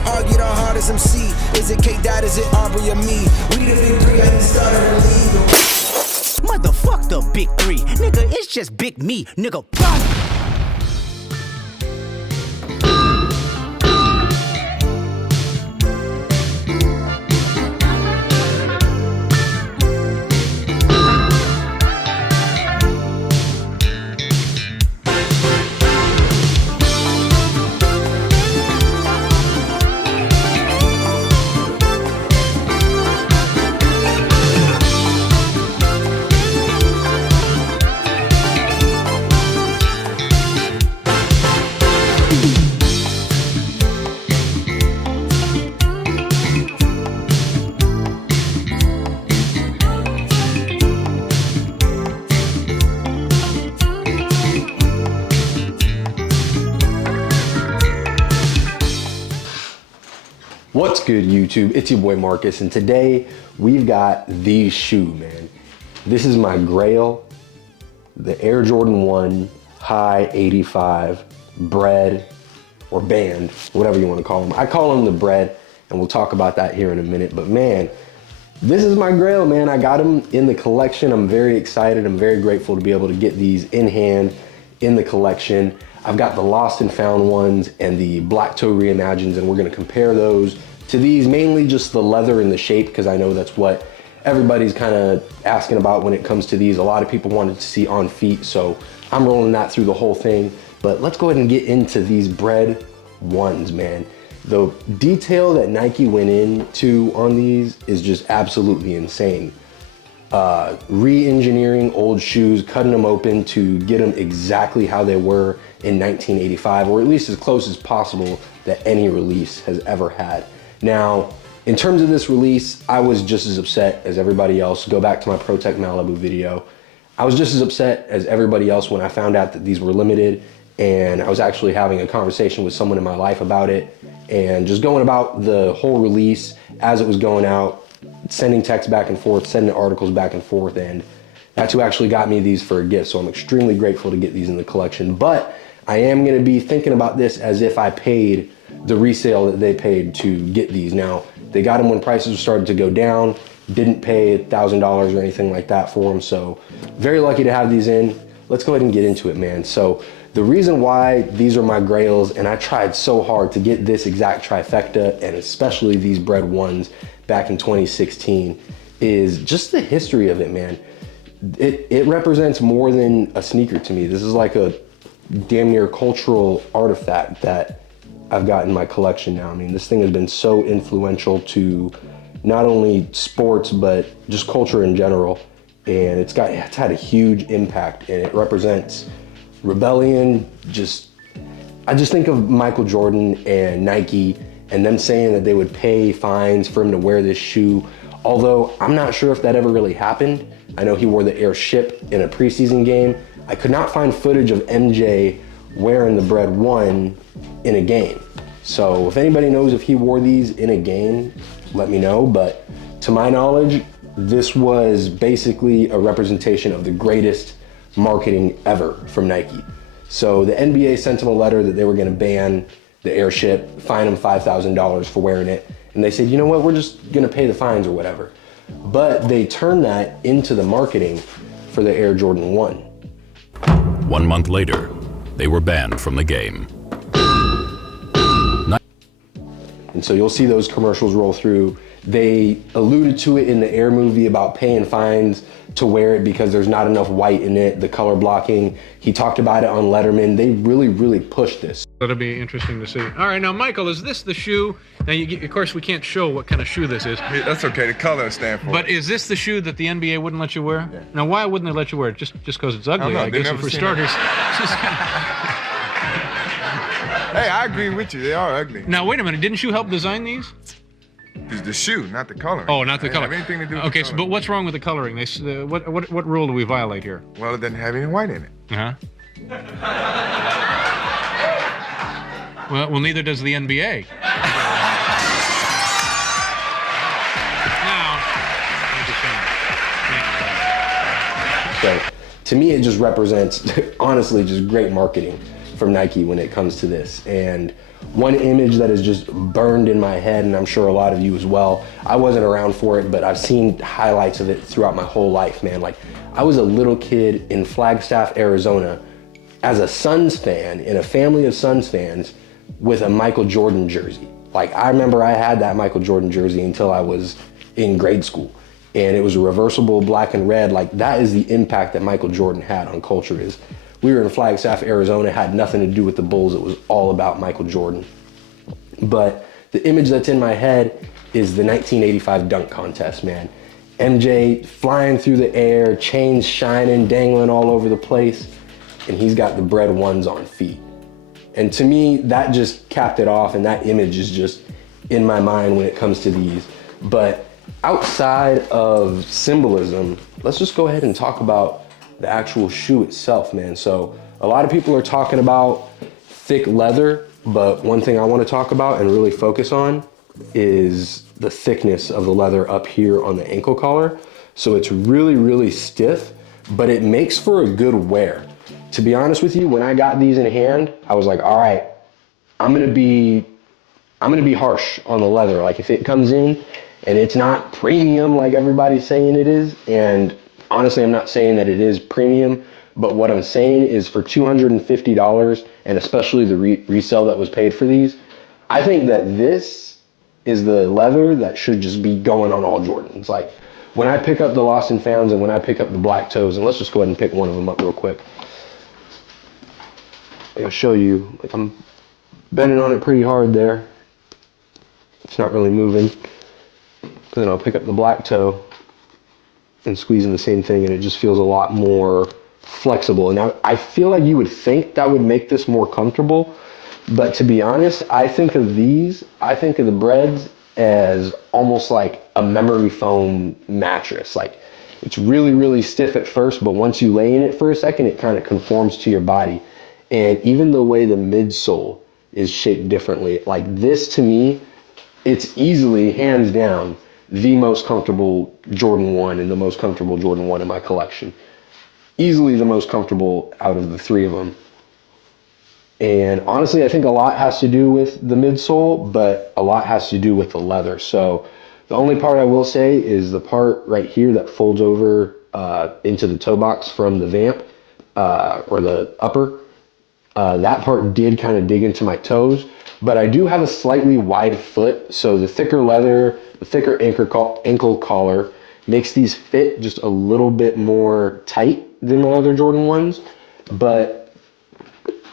can't argue the hardest MC. Is it K-Dot, is it Aubrey or me? We the big three at the start of the league. Motherfuck the big three, nigga, it's just big me, nigga. What's good, YouTube? It's your boy Marcus, and today we've got these shoes, man. This is my Grail, the Air Jordan 1 High 85 Bred or Band, whatever you want to call them. I call them the Bred, and we'll talk about that here in a minute. But man, this is my Grail, man. I got them in the collection. I'm very excited. I'm very grateful to be able to get these in hand in the collection. I've got the Lost and Found ones and the Black Toe Reimagined, and we're gonna compare those to these, mainly just the leather and the shape, because I know that's what everybody's kind of asking about when it comes to these. A lot of people wanted to see on feet, so I'm rolling that through the whole thing. But let's go ahead and get into these Bred ones, man. The detail that Nike went into on these is just absolutely insane. Re-engineering old shoes, cutting them open to get them exactly how they were in 1985, or at least as close as possible that any release has ever had. Now, in terms of this release, I was just as upset as everybody else. Go back to my Protect Malibu video. I was just as upset as everybody else when I found out that these were limited, and I was actually having a conversation with someone in my life about it, and just going about the whole release as it was going out, sending texts back and forth, sending articles back and forth, and that's who actually got me these for a gift. So I'm extremely grateful to get these in the collection. But I am gonna be thinking about this as if I paid the resale that they paid to get these. Now, they got them when prices started to go down, didn't pay $1,000 or anything like that for them. So very lucky to have these in. Let's go ahead and get into it, man. So the reason why these are my Grails, and I tried so hard to get this exact trifecta, and especially these Bred ones back in 2016, is just the history of it, man. It represents more than a sneaker to me. This is like a damn near cultural artifact that I've got in my collection now. I mean, this thing has been so influential to not only sports, but just culture in general. And it's had a huge impact, and it represents rebellion. I just think of Michael Jordan and Nike and them saying that they would pay fines for him to wear this shoe. Although I'm not sure if that ever really happened. I know he wore the Airship in a preseason game. I could not find footage of MJ wearing the Bred 1 in a game. So if anybody knows if he wore these in a game, let me know. But to my knowledge, this was basically a representation of the greatest marketing ever from Nike. So the NBA sent him a letter that they were gonna ban the Airship, fine him $5,000 for wearing it. And they said, you know what, we're just gonna pay the fines or whatever. But they turned that into the marketing for the Air Jordan 1. 1 month later, they were banned from the game. And so you'll see those commercials roll through. They alluded to it in the Air movie about paying fines to wear it because there's not enough white in it, the color blocking. He talked about it on Letterman. They really pushed this. That'll be interesting to see. All right, now Michael, is this the shoe? Now, of course, we can't show what kind of shoe this is. Yeah, that's okay, the color stand for But it. is this the shoe that the NBA wouldn't let you wear? Yeah. Now, why wouldn't they let you wear it? Just because it's ugly, I guess, for starters. Hey, I agree with you. They are ugly. Now, wait a minute. Didn't you help design these? It's the shoe, not the coloring. Oh, not the color. Have anything to do with okay, the so, but what's wrong with the coloring? What rule do we violate here? Well, it doesn't have any white in it. Uh-huh. Well, neither does the NBA. Now, So to me, it just represents, honestly, just great marketing from Nike when it comes to this. And one image that is just burned in my head, and I'm sure a lot of you as well, I wasn't around for it, but I've seen highlights of it throughout my whole life, man. Like, I was a little kid in Flagstaff, Arizona, as a Suns fan, in a family of Suns fans, with a Michael Jordan jersey. Like, I remember I had that Michael Jordan jersey until I was in grade school. And it was a reversible black and red. Like, that is the impact that Michael Jordan had on culture. Is we were in Flagstaff, Arizona, had nothing to do with the Bulls. It was all about Michael Jordan. But the image that's in my head is the 1985 dunk contest, man. MJ flying through the air, chains shining, dangling all over the place, and he's got the Bred ones on feet. And to me, that just capped it off, and that image is just in my mind when it comes to these. But outside of symbolism, let's just go ahead and talk about the actual shoe itself, man. So a lot of people are talking about thick leather, but one thing I want to talk about and really focus on is the thickness of the leather up here on the ankle collar. So it's really, really stiff, but it makes for a good wear. To be honest with you, when I got these in hand, I was like, all right, I'm gonna be harsh on the leather. Like, if it comes in and it's not premium like everybody's saying it is, and honestly, I'm not saying that it is premium, but what I'm saying is for $250, and especially the resale that was paid for these, I think that this is the leather that should just be going on all Jordans. Like, when I pick up the Lost and Founds and when I pick up the Black Toes, and let's just go ahead and pick one of them up real quick. I'll show you, like, I'm bending on it pretty hard there. It's not really moving. Then I'll pick up the Black Toe and squeeze in the same thing, and it just feels a lot more flexible. And I feel like you would think that would make this more comfortable, but to be honest, I think of the Breds as almost like a memory foam mattress. Like, it's really, really stiff at first, but once you lay in it for a second, it kind of conforms to your body. And even the way the midsole is shaped differently, like this, to me, it's easily, hands down, the most comfortable Jordan 1 and the most comfortable Jordan 1 in my collection. Easily the most comfortable out of the three of them. And honestly, I think a lot has to do with the midsole, but a lot has to do with the leather. So the only part I will say is the part right here that folds over into the toe box from the vamp, or the upper. That part did kind of dig into my toes, but I do have a slightly wide foot, so the thicker leather, the thicker ankle collar makes these fit just a little bit more tight than my other Jordan 1s. But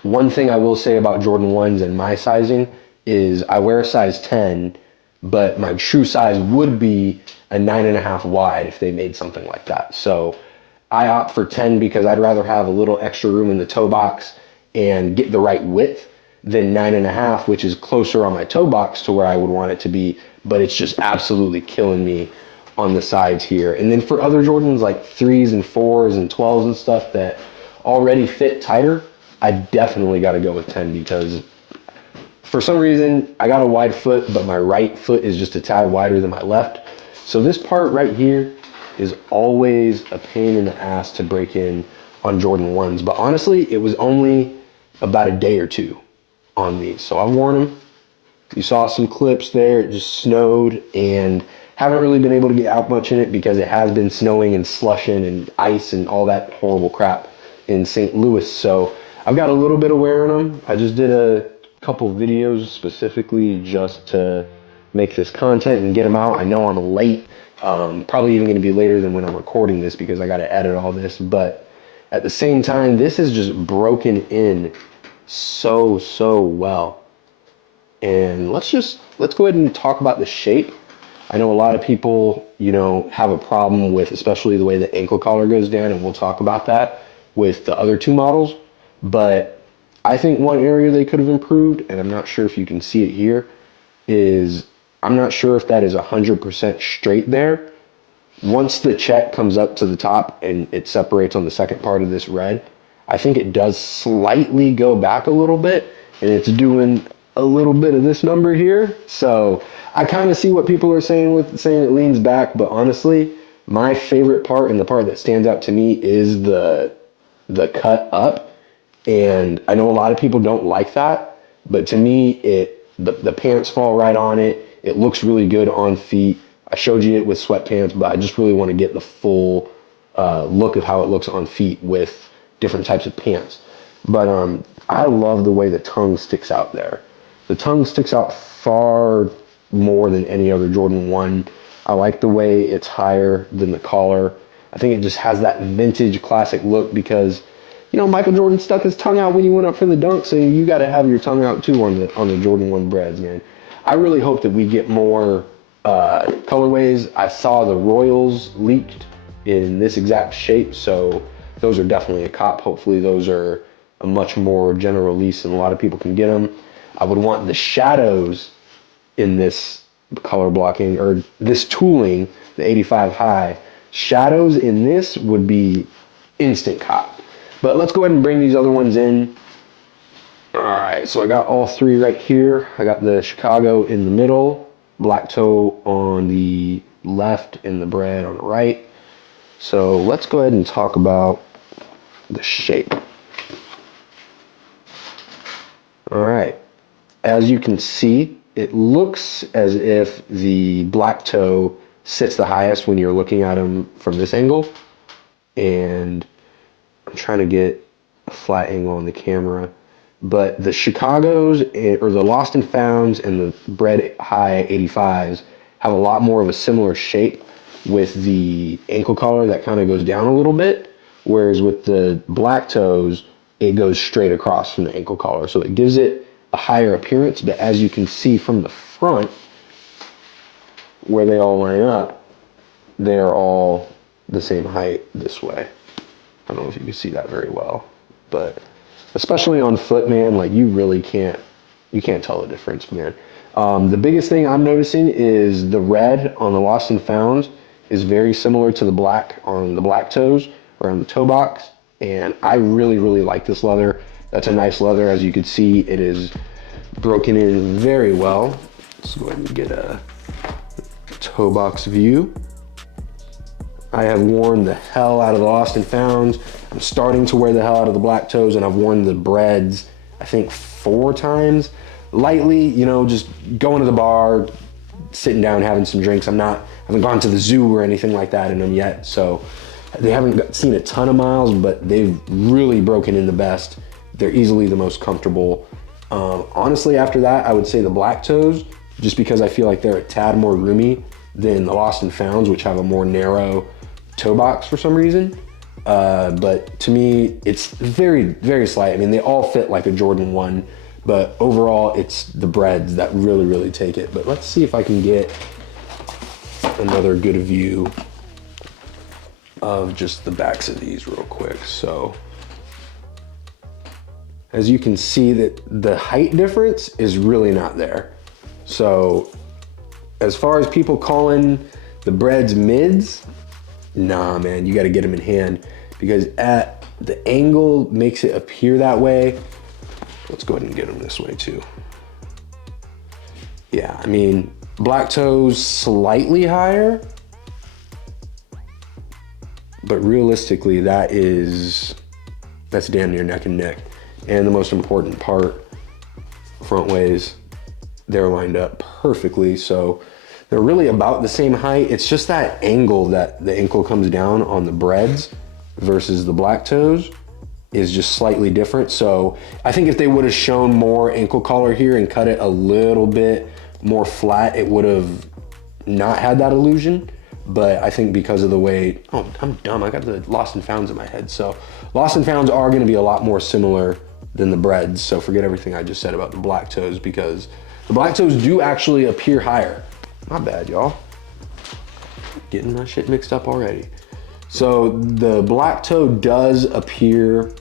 one thing I will say about Jordan 1s and my sizing is I wear a size 10, but my true size would be a 9.5 wide if they made something like that. So I opt for 10 because I'd rather have a little extra room in the toe box and get the right width than 9.5, which is closer on my toe box to where I would want it to be, but it's just absolutely killing me on the sides here. And then for other Jordans like 3s and 4s and 12s and stuff that already fit tighter, I definitely got to go with 10 because for some reason I got a wide foot, but my right foot is just a tad wider than my left. So this part right here is always a pain in the ass to break in on Jordan 1s. But honestly, it was only about a day or two on these. So I've worn them. You saw some clips there. It just snowed, and haven't really been able to get out much in it because it has been snowing and slushing and ice and all that horrible crap in St. Louis. So I've got a little bit of wear on them. I just did a couple videos specifically just to make this content and get them out. I know I'm late. Probably even going to be later than when I'm recording this because I got to edit all this. But at the same time, this is just broken in so well. And let's go ahead and talk about the shape. I know a lot of people, have a problem with especially the way the ankle collar goes down, and we'll talk about that with the other two models. But I think one area they could have improved, and I'm not sure if you can see it here, is I'm not sure if that is 100% straight there. Once the check comes up to the top and it separates on the second part of this red, I think it does slightly go back a little bit, and it's doing a little bit of this number here. So I kind of see what people are saying with saying it leans back, but honestly, my favorite part and the part that stands out to me is the cut up. And I know a lot of people don't like that, but to me, the pants fall right on it. It looks really good on feet. I showed you it with sweatpants, but I just really want to get the full look of how it looks on feet with different types of pants. But I love the way the tongue sticks out there. The tongue sticks out far more than any other Jordan 1. I like the way it's higher than the collar. I think it just has that vintage classic look because, you know, Michael Jordan stuck his tongue out when he went up for the dunk, so you got to have your tongue out too on the Jordan 1 Breds, man. I really hope that we get more colorways. I saw the Royals leaked in this exact shape, so those are definitely a cop. Hopefully those are a much more general release and a lot of people can get them. I would want the shadows in this color blocking or this tooling, the 85 high. Shadows in this would be instant cop. But let's go ahead and bring these other ones in. All right, so I got all three right here. I got the Chicago in the middle, black toe on the left, and the Bred on the right. So let's go ahead and talk about the shape. All right, as you can see, it looks as if the black toe sits the highest when you're looking at them from this angle. And I'm trying to get a flat angle on the camera. But the Chicago's, or the Lost and Founds and the Bred High 85s have a lot more of a similar shape with the ankle collar that kind of goes down a little bit. Whereas with the black toes, it goes straight across from the ankle collar. So it gives it a higher appearance, but as you can see from the front, where they all line up, they are all the same height this way. I don't know if you can see that very well, but especially on foot, man, like you can't tell the difference, man. The biggest thing I'm noticing is the red on the Lost and Founds is very similar to the black on the black toes or on the toe box, and I really, really like this leather. That's a nice leather. As you can see, it is broken in very well. Let's go ahead and get a toe box view. I have worn the hell out of the Lost and Founds. I'm starting to wear the hell out of the black toes, and I've worn the Breds, I think 4 times. Lightly, you know, just going to the bar, sitting down, having some drinks. I haven't gone to the zoo or anything like that in them yet, so they haven't seen a ton of miles, but they've really broken in the best. They're easily the most comfortable. Honestly, after that, I would say the black toes, just because I feel like they're a tad more roomy than the Lost and Founds, which have a more narrow toe box for some reason. But to me, it's very, very slight. I mean, they all fit like a Jordan 1, but overall, it's the Breds that really, really take it. But let's see if I can get another good view of just the backs of these real quick. So as you can see, that the height difference is really not there. So as far as people calling the Breds mids, nah, man, you got to get them in hand because at the angle makes it appear that way. Let's go ahead and get them this way too. Yeah, I mean, black toes slightly higher, but realistically, that's damn near neck and neck. And the most important part, front ways, they're lined up perfectly. So they're really about the same height. It's just that angle that the ankle comes down on the Breds versus the black toes is just slightly different. So I think if they would have shown more ankle collar here and cut it a little bit more flat, it would have not had that illusion. But I think because of the way, oh, I'm dumb. I got the Lost and Founds in my head. So Lost and Founds are going to be a lot more similar than the Breds. So forget everything I just said about the black toes because the black toes do actually appear higher. Not bad, y'all. Getting my shit mixed up already. So the black toe does appear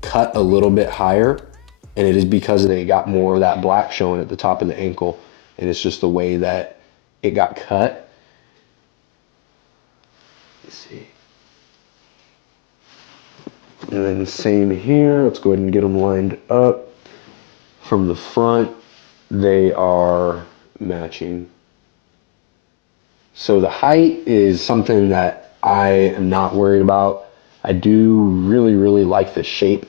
cut a little bit higher, and it is because they got more of that black showing at the top of the ankle, and it's just the way that it got cut. Let's see. And then same here. Let's go ahead and get them lined up. From the front, they are matching. So the height is something that I am not worried about. I do really, really like the shape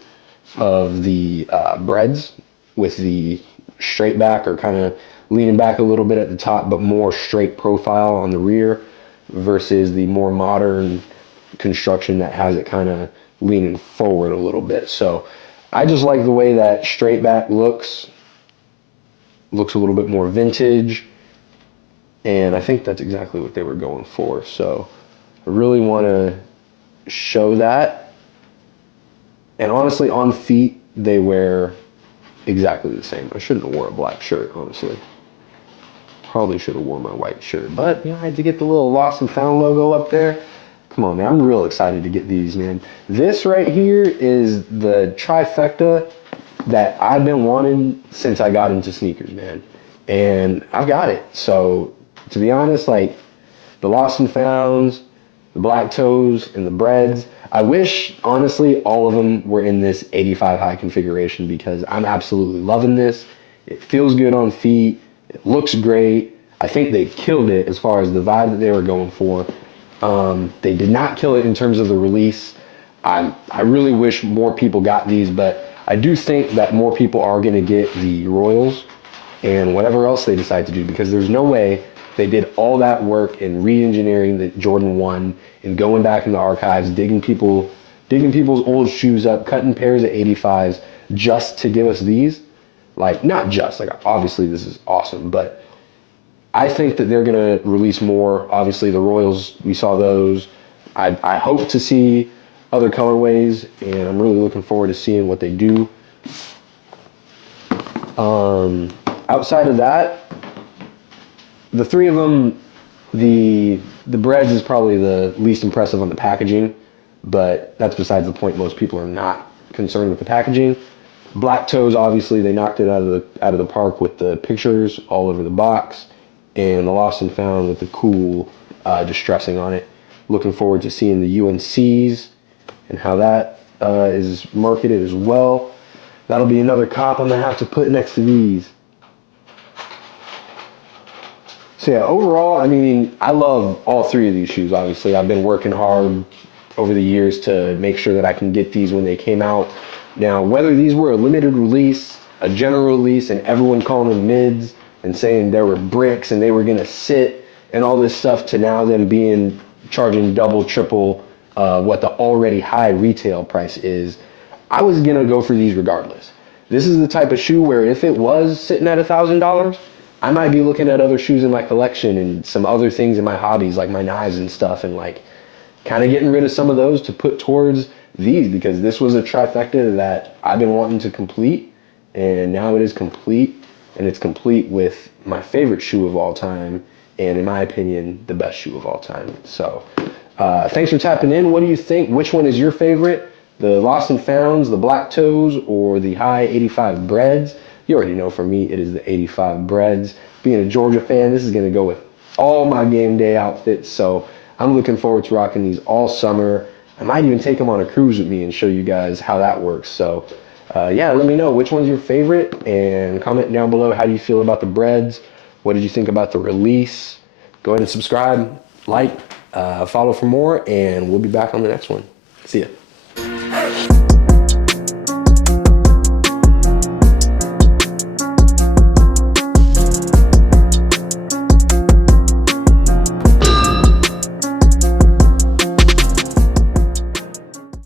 of the Breds with the straight back or kind of leaning back a little bit at the top, but more straight profile on the rear versus the more modern construction that has it kind of leaning forward a little bit. So I just like the way that straight back looks a little bit more vintage, and I think that's exactly what they were going for. So I really want to show that. And honestly, on feet, they wear exactly the same. I shouldn't have worn a black shirt, honestly. Probably should have worn my white shirt. But, I had to get the little Lost and Found logo up there. Come on, man. I'm real excited to get these, man. This right here is the Trifecta that I've been wanting since I got into sneakers, man. And I've got it. So, to be honest, like, the Lost and Founds, the Black Toes, and the Breds, I wish, honestly, all of them were in this 85 high configuration because I'm absolutely loving this. It feels good on feet. It looks great. I think they killed it as far as the vibe that they were going for. They did not kill it in terms of the release. I really wish more people got these, but I do think that more people are going to get the Royals and whatever else they decide to do, because there's no way they did all that work in re-engineering the Jordan 1 and going back in the archives, digging people's old shoes up, cutting pairs of 85s just to give us these. Like, not just, like, obviously this is awesome, but I think that they're going to release more. Obviously, the Royals, we saw those. I hope to see other colorways, and I'm really looking forward to seeing what they do. Outside of that, the three of them, the Breds is probably the least impressive on the packaging, but that's besides the point. Most people are not concerned with the packaging. Black Toes, obviously, they knocked it out of the park with the pictures all over the box, and the Lost and Found with the cool distressing on it. Looking forward to seeing the UNCs and how that is marketed as well. That'll be another cop I'm gonna have to put next to these. So yeah, overall, I mean, I love all three of these shoes, obviously. I've been working hard over the years to make sure that I can get these when they came out. Now, whether these were a limited release, a general release, and everyone calling them mids and saying there were bricks and they were gonna sit and all this stuff, to now them charging double, triple what the already high retail price is, I was gonna go for these regardless. This is the type of shoe where if it was sitting at $1,000, I might be looking at other shoes in my collection and some other things in my hobbies, like my knives and stuff, and like kind of getting rid of some of those to put towards these, because this was a trifecta that I've been wanting to complete, and now it is complete, and it's complete with my favorite shoe of all time, and in my opinion, the best shoe of all time. So thanks for tapping in. What do you think? Which one is your favorite? The Lost and Founds, the Black Toes, or the high 85 Breds? You already know, for me, it is the 85 Breds. Being a Georgia fan, this is going to go with all my game day outfits, so I'm looking forward to rocking these all summer. I might even take them on a cruise with me and show you guys how that works. So yeah, let me know which one's your favorite, and comment down below how do you feel about the Breds. What did you think about the release? Go ahead and subscribe, like, follow for more, and we'll be back on the next one. See ya.